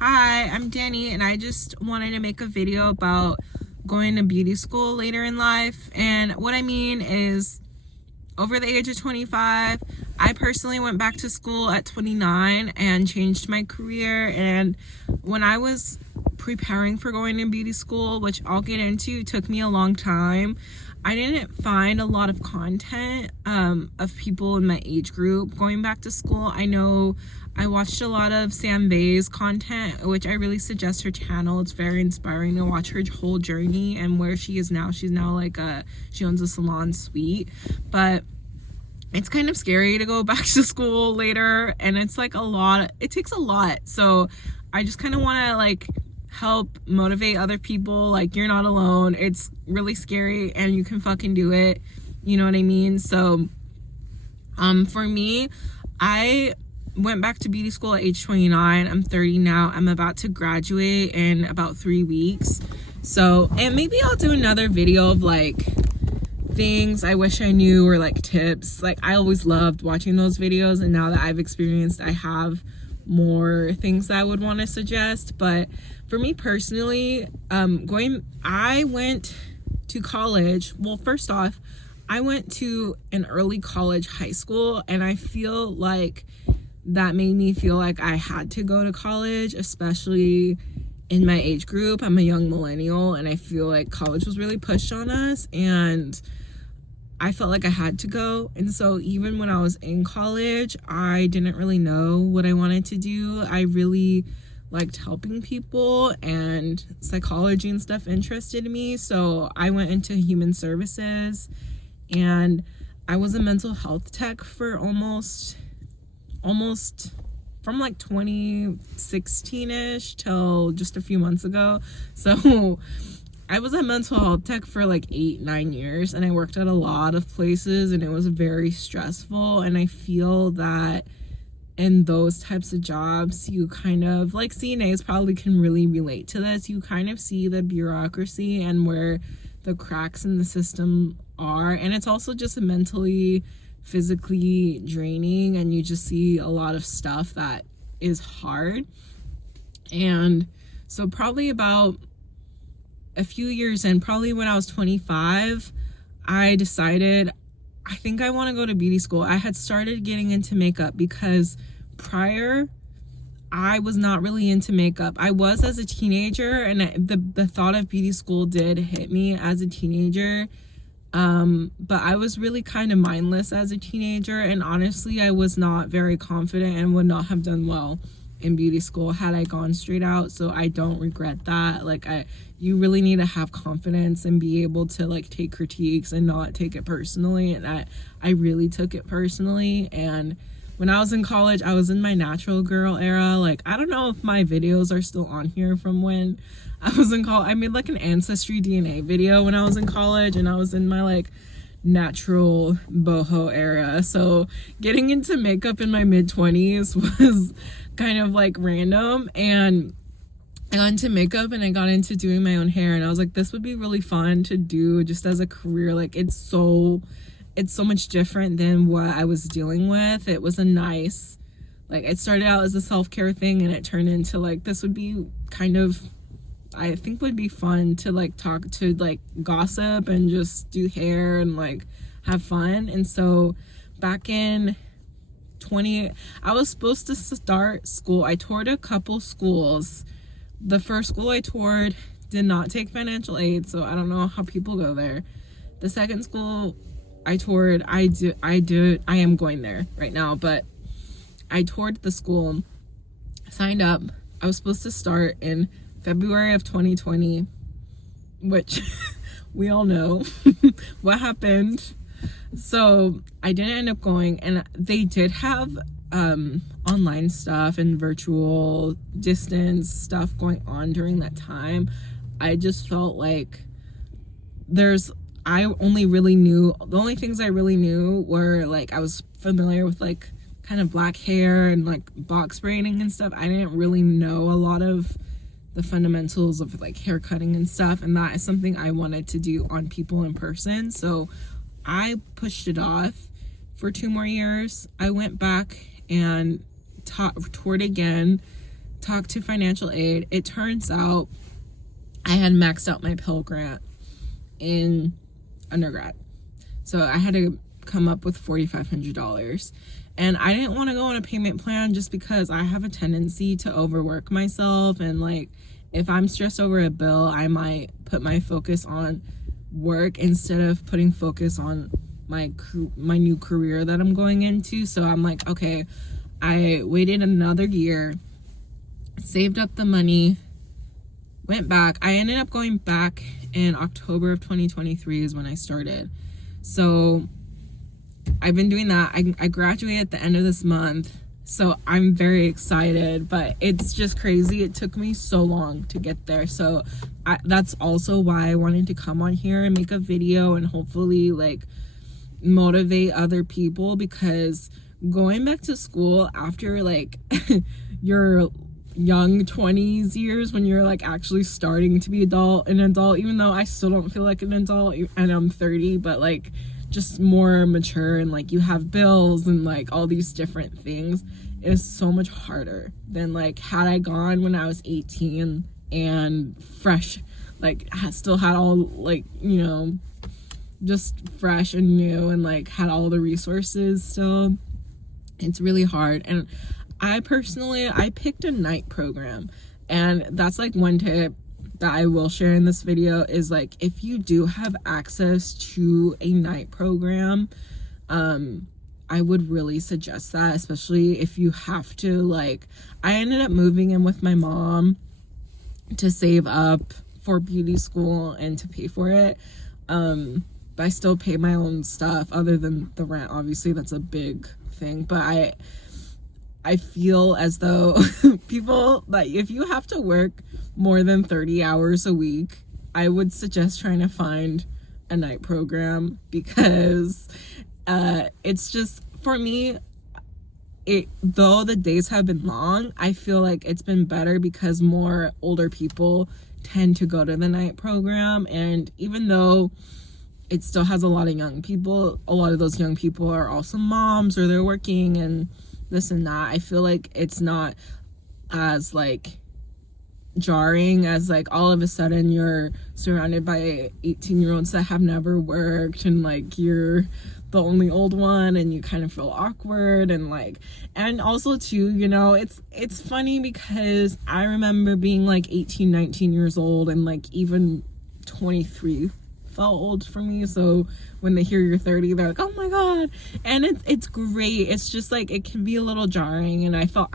Hi, I'm Danny, and I just wanted to make a video about going to beauty school later in life. And what I mean is, over the age of 25, I personally went back to school at 29 and changed my career. And when I was preparing for going to beauty school, which I'll get into, took me a long time, I didn't find a lot of content of people in my age group going back to school. I know I watched a lot of Sam Vei's content, which I really suggest her channel. It's very inspiring to watch her whole journey and where she is now. She's now she owns a salon suite, but it's kind of scary to go back to school later, and it's like it takes a lot. So I just kind of want to help motivate other people. Like, you're not alone. It's really scary and you can fucking do it. You know what I mean? So for me, I went back to beauty school at age 29. I'm 30 now. I'm about to graduate in about 3 weeks. So, and maybe I'll do another video of things I wish I knew, or tips. I always loved watching those videos, and now that I've experienced, I have more things that I would want to suggest. But for me personally, I went to college. Well, first off, I went to an early college high school, and I feel like that made me feel like I had to go to college, especially in my age group. I'm a young millennial, and I feel like college was really pushed on us, and I felt like I had to go. And so even when I was in college, I didn't really know what I wanted to do. I really liked helping people, and psychology and stuff interested me. So I went into human services, and I was a mental health tech for almost from 2016-ish till just a few months ago. So I was a mental health tech for 8-9 years, and I worked at a lot of places, and it was very stressful. And I feel that in those types of jobs, you kind of, CNAs probably can really relate to this, you kind of see the bureaucracy and where the cracks in the system are. And it's also just mentally, physically draining, and you just see a lot of stuff that is hard. And so probably about a few years in, probably when I was 25, I decided I think I want to go to beauty school. I had started getting into makeup because prior I was not really into makeup. I was as a teenager, and the thought of beauty school did hit me as a teenager. But I was really kind of mindless as a teenager, and honestly, I was not very confident and would not have done well in beauty school had I gone straight out. So I don't regret that. You really need to have confidence and be able to take critiques and not take it personally. And I really took it personally. And when I was in college, I was in my natural girl era. I don't know if my videos are still on here from when I was in college. I made an ancestry DNA video when I was in college, and I was in my natural boho era. So getting into makeup in my mid-20s was kind of random, and I got into makeup and I got into doing my own hair, and I was like, this would be really fun to do just as a career. It's so much different than what I was dealing with. It was a nice, it started out as a self-care thing, and it turned into this would be kind of, I think would be fun to talk to gossip and just do hair and have fun. And so back in I was supposed to start school. I toured a couple schools. The first school I toured did not take financial aid, so I don't know how people go there. The second school I toured, I am going there right now, but I toured the school, signed up. I was supposed to start in February of 2020, which we all know what happened. So I didn't end up going, and they did have online stuff and virtual distance stuff going on during that time. I just felt the only things I really knew were I was familiar with kind of black hair and box braiding and stuff. I didn't really know a lot of the fundamentals of hair cutting and stuff, and that is something I wanted to do on people in person. So I pushed it off for 2 more years. I went back and toured again talked to financial aid. It turns out I had maxed out my Pell Grant in undergrad. So I had to come up with $4,500. And I didn't want to go on a payment plan just because I have a tendency to overwork myself. And like, if I'm stressed over a bill, I might put my focus on work instead of putting focus on my new career that I'm going into. So I'm like, okay, I waited another year, saved up the money, went back. I ended up going back in October of 2023 is when I started. So I've been doing that. I graduate at the end of this month. So I'm very excited, but it's just crazy. It took me so long to get there. So that's also why I wanted to come on here and make a video and hopefully like motivate other people, because going back to school after like your young 20s years, when you're like actually starting to be an adult, even though I still don't feel like an adult and I'm 30, but like just more mature and like you have bills and like all these different things, is so much harder than like had I gone when I was 18 and fresh, like still had all like, you know, just fresh and new and like had all the resources still. It's really hard. And I picked a night program, and that's like one tip that I will share in this video is like, if you do have access to a night program, I would really suggest that, especially if you have to. Like, I ended up moving in with my mom to save up for beauty school and to pay for it. But I still pay my own stuff other than the rent. Obviously, that's a big thing. But I feel as though people, like, if you have to work more than 30 hours a week, I would suggest trying to find a night program, because it's just, for me, though the days have been long, I feel like it's been better because more older people tend to go to the night program. And even though it still has a lot of young people, a lot of those young people are also moms, or they're working and this and that. I feel like it's not as like jarring as like all of a sudden you're surrounded by 18-year-olds that have never worked, and like you're the only old one and you kind of feel awkward. And like, and also too, you know, it's funny because I remember being like 18, 19 years old, and like even 23 felt old for me. So when they hear you're 30, they're like, oh my god. And it's great. It's just like, it can be a little jarring. And I felt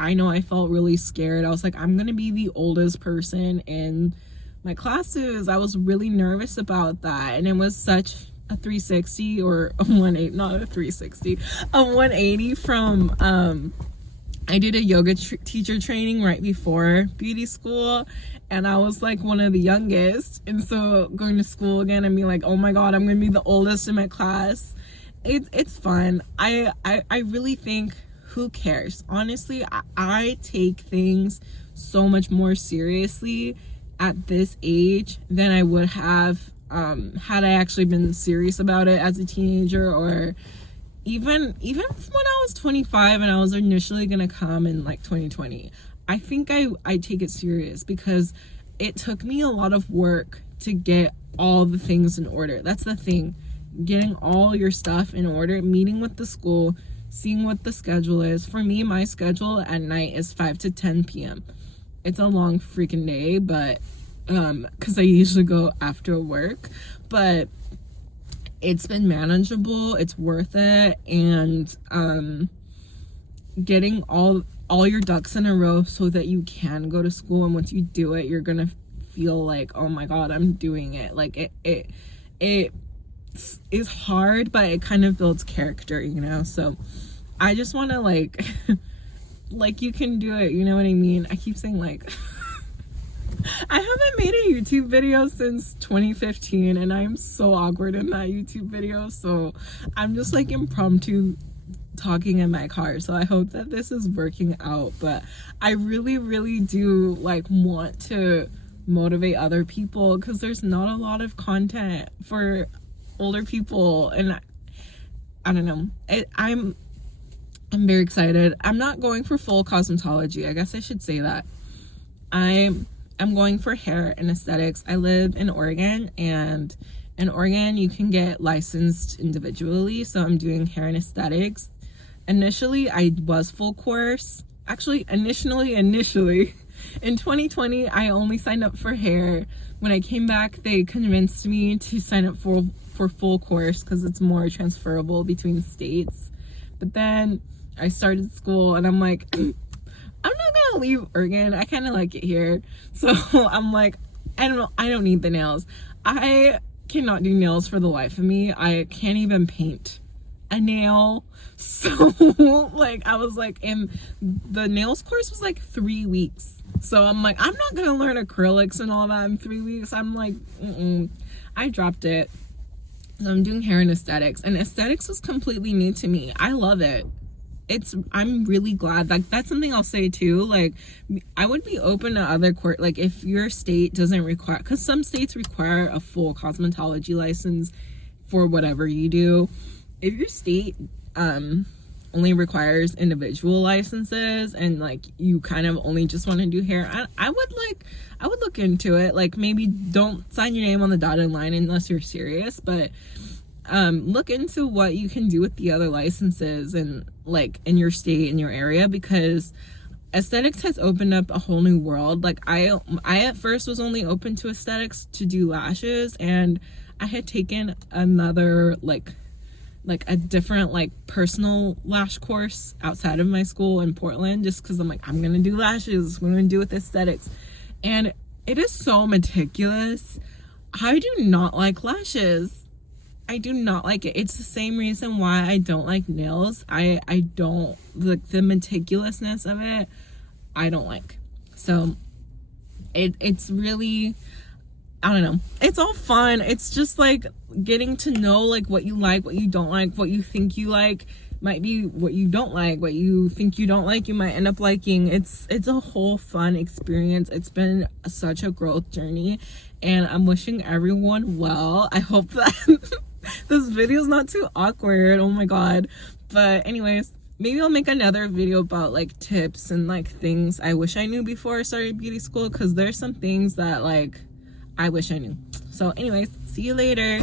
really scared. I was like, I'm gonna be the oldest person in my classes. I was really nervous about that. And it was such a 360 or a 180, not a 360, a 180 from I did a yoga teacher training right before beauty school, and I was like one of the youngest. And so going to school again and being like, oh my god, I'm gonna be the oldest in my class, it's fun. I really think, who cares? Honestly, I take things so much more seriously at this age than I would have had I actually been serious about it as a teenager, or even when I was 25 and I was initially gonna come in like 2020. I think I take it serious because it took me a lot of work to get all the things in order. That's the thing, getting all your stuff in order, meeting with the school, seeing what the schedule is. For me, my schedule at night is 5 to 10 p.m. It's a long freaking day, but because I usually go after work, but it's been manageable. It's worth it. And getting all your ducks in a row so that you can go to school, and once you do it, you're gonna feel like, oh my god, I'm doing it. Like it is hard, but it kind of builds character, you know. So I just want to like like, you can do it, you know what I mean? I keep saying like I haven't made a YouTube video since 2015, and I'm so awkward in that YouTube video. So I'm just like impromptu talking in my car. So I hope that this is working out. But I really, really do like want to motivate other people, because there's not a lot of content for older people. And I don't know. I'm very excited. I'm not going for full cosmetology. I guess I should say that. I'm going for hair and aesthetics. I live in Oregon, and in Oregon you can get licensed individually, so I'm doing hair and aesthetics. Initially I was full course. Actually, initially in 2020 I only signed up for hair. When I came back, they convinced me to sign up for full course because it's more transferable between states. But then I started school and I'm like, I'm not gonna leave Oregon. I kind of like it here. So I'm like, I don't need the nails. I cannot do nails for the life of me. I can't even paint a nail. So like, I was like, and the nails course was like 3 weeks. So I'm like, I'm not gonna learn acrylics and all that in 3 weeks. I'm like, I dropped it. So I'm doing hair and aesthetics was completely new to me. I love it. I'm really glad. Like, that's something I'll say too. Like, I would be open to other like if your state doesn't require, because some states require a full cosmetology license for whatever you do. If your state only requires individual licenses and like you kind of only just want to do hair, I would look into it. Like, maybe don't sign your name on the dotted line unless you're serious, but look into what you can do with the other licenses and like in your state, in your area, because aesthetics has opened up a whole new world. Like, I at first was only open to aesthetics to do lashes, and I had taken another like a different like personal lash course outside of my school in Portland, just because I'm like, I'm gonna do lashes, I'm gonna do with aesthetics, and it is so meticulous. I do not like lashes. I do not like it. It's the same reason why I don't like nails. I don't like the meticulousness of it. I don't like. So it's really, I don't know. It's all fun. It's just like getting to know like what you like, what you don't like, what you think you like might be what you don't like, what you think you don't like, you might end up liking. It's a whole fun experience. It's been such a growth journey, and I'm wishing everyone well. I hope that this video is not too awkward. Oh my god. But anyways, maybe I'll make another video about like tips and like things I wish I knew before I started beauty school, because there's some things that like I wish I knew. So anyways, see you later.